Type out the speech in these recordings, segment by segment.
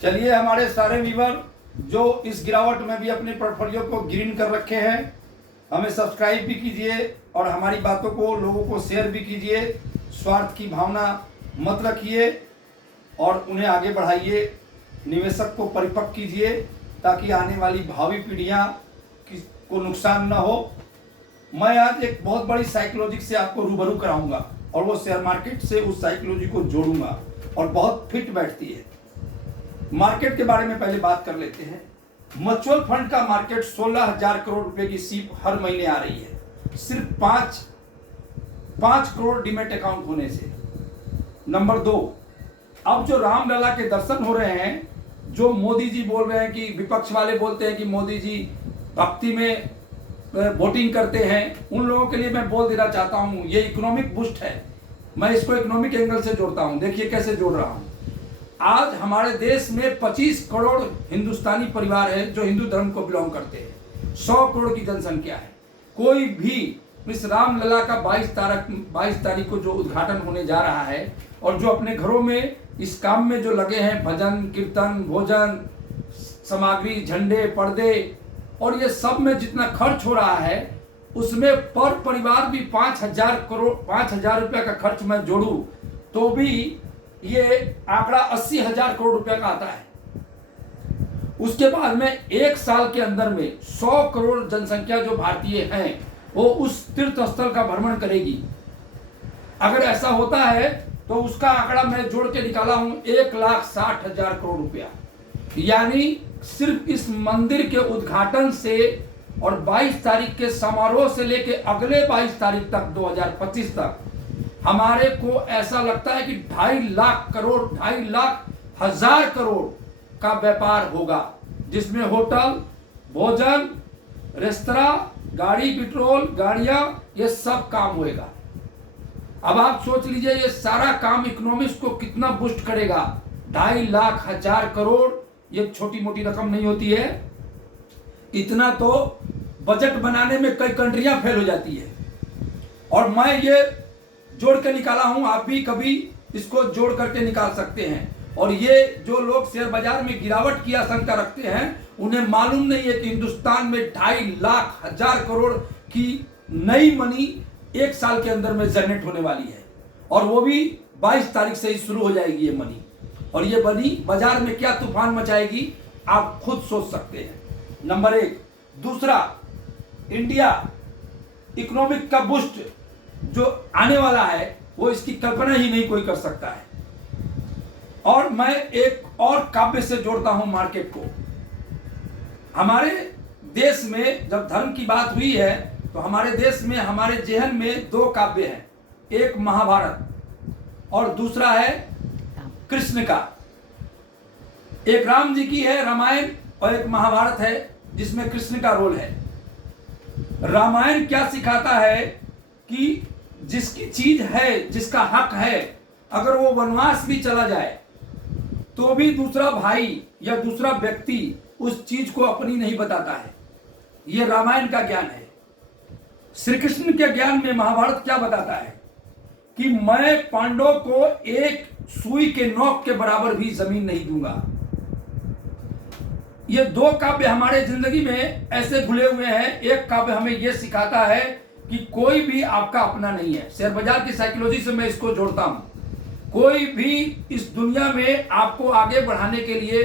चलिए, हमारे सारे व्यूअर जो इस गिरावट में भी अपने पोर्टफोलियो को ग्रीन कर रखे हैं, हमें सब्सक्राइब भी कीजिए और हमारी बातों को लोगों को शेयर भी कीजिए। स्वार्थ की भावना मत रखिए और उन्हें आगे बढ़ाइए। निवेशक को परिपक्व कीजिए ताकि आने वाली भावी पीढ़ियां को नुकसान न हो। मैं आज एक बहुत बड़ी साइकोलॉजी से आपको रूबरू कराऊंगा और वो शेयर मार्केट से उस साइकोलॉजी को जोड़ूंगा और बहुत फिट बैठती है। मार्केट के बारे में पहले बात कर लेते हैं। म्यूचुअल फंड का मार्केट 16,000 करोड़ रुपए की सीप हर महीने आ रही है, सिर्फ 5 करोड़ डीमेट अकाउंट होने से। नंबर 2, अब जो रामलला के दर्शन हो रहे हैं, जो मोदी जी बोल रहे हैं कि विपक्ष वाले बोलते हैं कि मोदी जी भक्ति में वोटिंग करते हैं, उन लोगों के लिए मैं बोल देना चाहता हूं, ये इकोनॉमिक बूस्ट है। मैं इसको इकोनॉमिक एंगल से जोड़ता हूं। देखिए कैसे जोड़ रहा हूं। आज हमारे देश में 25 करोड़ हिंदुस्तानी परिवार है जो हिंदू धर्म को बिलोंग करते हैं। 100 करोड़ की जनसंख्या है। कोई भी इस रामलला का 22 तारीख को जो उद्घाटन होने जा रहा है और जो अपने घरों में इस काम में जो लगे हैं, भजन कीर्तन, भोजन सामग्री, झंडे, पर्दे और ये सब में जितना खर्च हो रहा है, उसमें पर परिवार भी 5,000 रुपया का खर्च मैं जोड़ूं तो भी ये आंकड़ा 80,000 करोड़ रुपया का आता है। उसके बाद में एक साल के अंदर में 100 करोड़ जनसंख्या जो भारतीय हैं वो उस तीर्थ स्थल का भ्रमण करेगी। अगर ऐसा होता है तो उसका आंकड़ा मैं जोड़ के निकाला हूं 1,60,000 करोड़ रुपया। यानी सिर्फ इस मंदिर के उद्घाटन से और 22 तारीख के समारोह से लेके अगले 22 तारीख तक 2025 तक हमारे को ऐसा लगता है कि 2.5 लाख करोड़ 2.5 करोड़ का व्यापार होगा, जिसमें होटल, भोजन, रेस्तरां, गाड़ी, पेट्रोल गाड़ियां, ये सब काम होएगा। अब आप सोच लीजिए ये सारा काम इकोनॉमिक्स को कितना बूस्ट करेगा। 2.5 करोड़ ये छोटी मोटी रकम नहीं होती है। इतना तो बजट बनाने में कई कंट्रियां फेल हो जाती है और मैं ये जोड़ के निकाला हूं। आप भी कभी इसको जोड़ करके निकाल सकते हैं। और ये जो लोग शेयर बाजार में गिरावट की आशंका रखते हैं, उन्हें मालूम नहीं है कि हिंदुस्तान में 2.5 करोड़ की नई मनी एक साल के अंदर में जनरेट होने वाली है और वो भी 22 तारीख से ही शुरू हो जाएगी ये मनी। और ये मनी बाजार में क्या तूफान मचाएगी आप खुद सोच सकते हैं। नंबर 1। दूसरा, इंडिया इकोनॉमिक का बूस्ट जो आने वाला है वो इसकी कल्पना ही नहीं कोई कर सकता है। और मैं एक और काव्य से जोड़ता हूं मार्केट को। हमारे देश में जब धर्म की बात हुई है तो हमारे देश में, हमारे जेहन में 2 काव्य हैं, एक महाभारत और दूसरा है कृष्ण का। एक राम जी की है रामायण और एक महाभारत है जिसमें कृष्ण का रोल है। रामायण क्या सिखाता है कि जिसकी चीज है, जिसका हक है, अगर वो वनवास भी चला जाए तो भी दूसरा भाई या दूसरा व्यक्ति उस चीज को अपनी नहीं बताता है। यह रामायण का ज्ञान है। श्री कृष्ण के ज्ञान में महाभारत क्या बताता है कि मैं पांडवों को एक सुई के नोक के बराबर भी जमीन नहीं दूंगा। ये 2 काव्य हमारे जिंदगी में ऐसे घुले हुए हैं। एक काव्य हमें यह सिखाता है कि कोई भी आपका अपना नहीं है। शेयर बाजार की साइकोलॉजी से मैं इसको जोड़ता हूं। कोई भी इस दुनिया में आपको आगे बढ़ाने के लिए,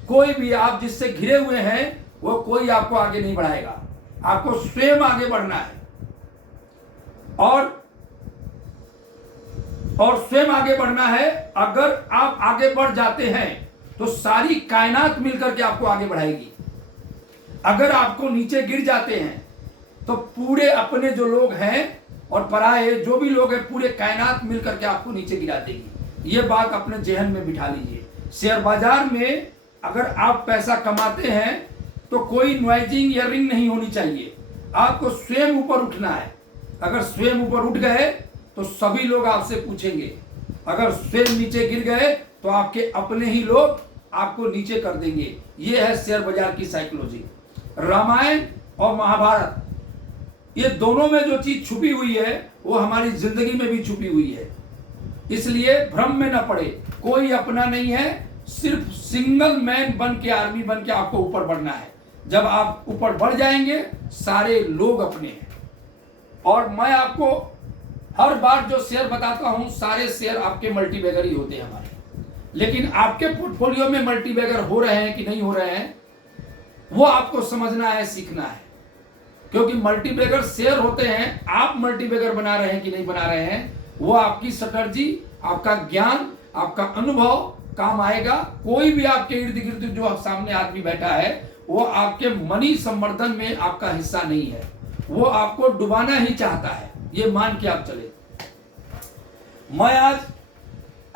कोई भी आप जिससे घिरे हुए हैं वो कोई आपको आगे नहीं बढ़ाएगा। आपको स्वयं आगे बढ़ना है और स्वयं आगे बढ़ना है। अगर आप आगे बढ़ जाते हैं तो सारी कायनात मिलकर के आपको आगे बढ़ाएगी। अगर आपको नीचे गिर जाते हैं तो पूरे अपने जो लोग हैं और पराये जो भी लोग हैं, पूरे कायनात मिलकर के आपको नीचे गिरा देगी। ये बात अपने जेहन में बिठा लीजिए। शेयर बाजार में अगर आप पैसा कमाते हैं तो कोई नॉइजिंग या रिंग नहीं होनी चाहिए। आपको स्वयं ऊपर उठना है। अगर स्वयं ऊपर उठ गए तो सभी लोग आपसे पूछेंगे। अगर स्वयं नीचे गिर गए तो आपके अपने ही लोग आपको नीचे कर देंगे। यह है शेयर बाजार की साइकोलॉजी। रामायण और महाभारत, ये दोनों में जो चीज छुपी हुई है वो हमारी जिंदगी में भी छुपी हुई है। इसलिए भ्रम में न पड़े। कोई अपना नहीं है, सिर्फ सिंगल मैन बन के, आर्मी बन के आपको ऊपर बढ़ना है। जब आप ऊपर बढ़ जाएंगे, सारे लोग अपने हैं। और मैं आपको हर बार जो शेयर बताता हूं, सारे शेयर आपके मल्टीबैगर ही होते हैं हमारे। लेकिन आपके पोर्टफोलियो में मल्टीबैगर हो रहे हैं कि नहीं हो रहे हैं, वो आपको समझना है, सीखना है। क्योंकि मल्टीबैगर शेयर होते हैं, आप मल्टीबैगर बना रहे हैं कि नहीं बना रहे हैं, वो आपकी स्ट्रैटेजी, आपका ज्ञान, आपका अनुभव काम आएगा। कोई भी आपके इर्द गिर्द जो सामने आदमी बैठा है, वो आपके मनी संवर्धन में आपका हिस्सा नहीं है, वो आपको डुबाना ही चाहता है, ये मान के आप चले। मैं आज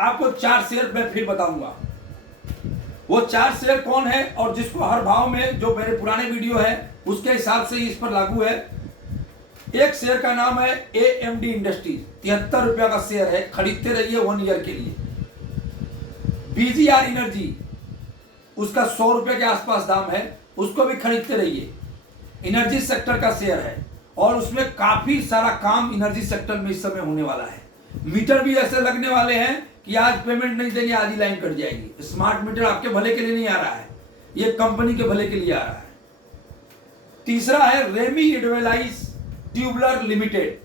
आपको 4 शेयर मैं फिर बताऊंगा। वो 4 शेयर कौन है, और जिसको हर भाव में, जो मेरे पुराने वीडियो है उसके हिसाब से इस पर लागू है। एक शेयर का नाम है AMD इंडस्ट्रीज, 73 रुपया का शेयर है, खरीदते रहिए 1 ईयर के लिए। BGR एनर्जी, उसका 100 रुपए के आसपास दाम है, उसको भी खरीदते रहिए। एनर्जी सेक्टर का शेयर है और उसमें काफी सारा काम एनर्जी सेक्टर में इस समय होने वाला है। मीटर भी ऐसे लगने वाले हैं कि आज पेमेंट नहीं देंगे, आज ही लाइन कट जाएगी। स्मार्ट मीटर आपके भले के लिए नहीं आ रहा है, ये कंपनी के भले के लिए आ रहा है। तीसरा है रेमी एडवेलाइज ट्यूबलर लिमिटेड,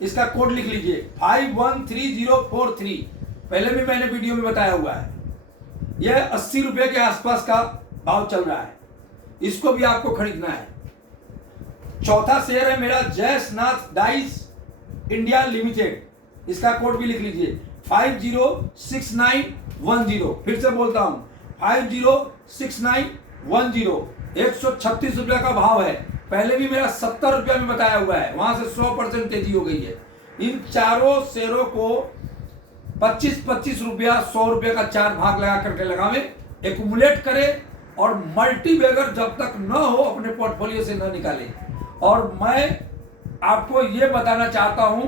इसका कोड लिख लीजिए 513043। पहले भी मैंने वीडियो में बताया हुआ है। यह 80 रुपए के आसपास का भाव चल रहा है, इसको भी आपको खरीदना है। चौथा शेयर है मेरा जयसनाथ डाइस इंडिया लिमिटेड, इसका कोड भी लिख लीजिए 506910। फिर से बोलता हूं 506910। 136 रुपया का भाव है। पहले भी मेरा 70 रुपया में बताया हुआ है, वहां से 100% तेजी हो गई है। इन चारों शेयरों को 25-25 रुपया, 100 रुपये का 4 भाग लगा करके लगावे, एक्यूमुलेट करे, और मल्टीबैगर जब तक न हो अपने पोर्टफोलियो से न निकाले। और मैं आपको ये बताना चाहता हूं,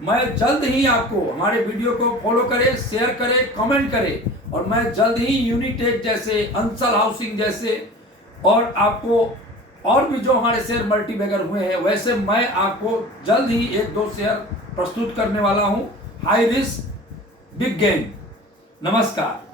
मैं जल्द ही आपको, हमारे वीडियो को फॉलो करें, शेयर करें, कमेंट करें, और मैं जल्द ही यूनिटेक जैसे, अंसल हाउसिंग जैसे, और आपको और भी जो हमारे शेयर मल्टीबैगर हुए हैं, वैसे मैं आपको जल्द ही 1-2 शेयर प्रस्तुत करने वाला हूं। High risk big gain. नमस्कार।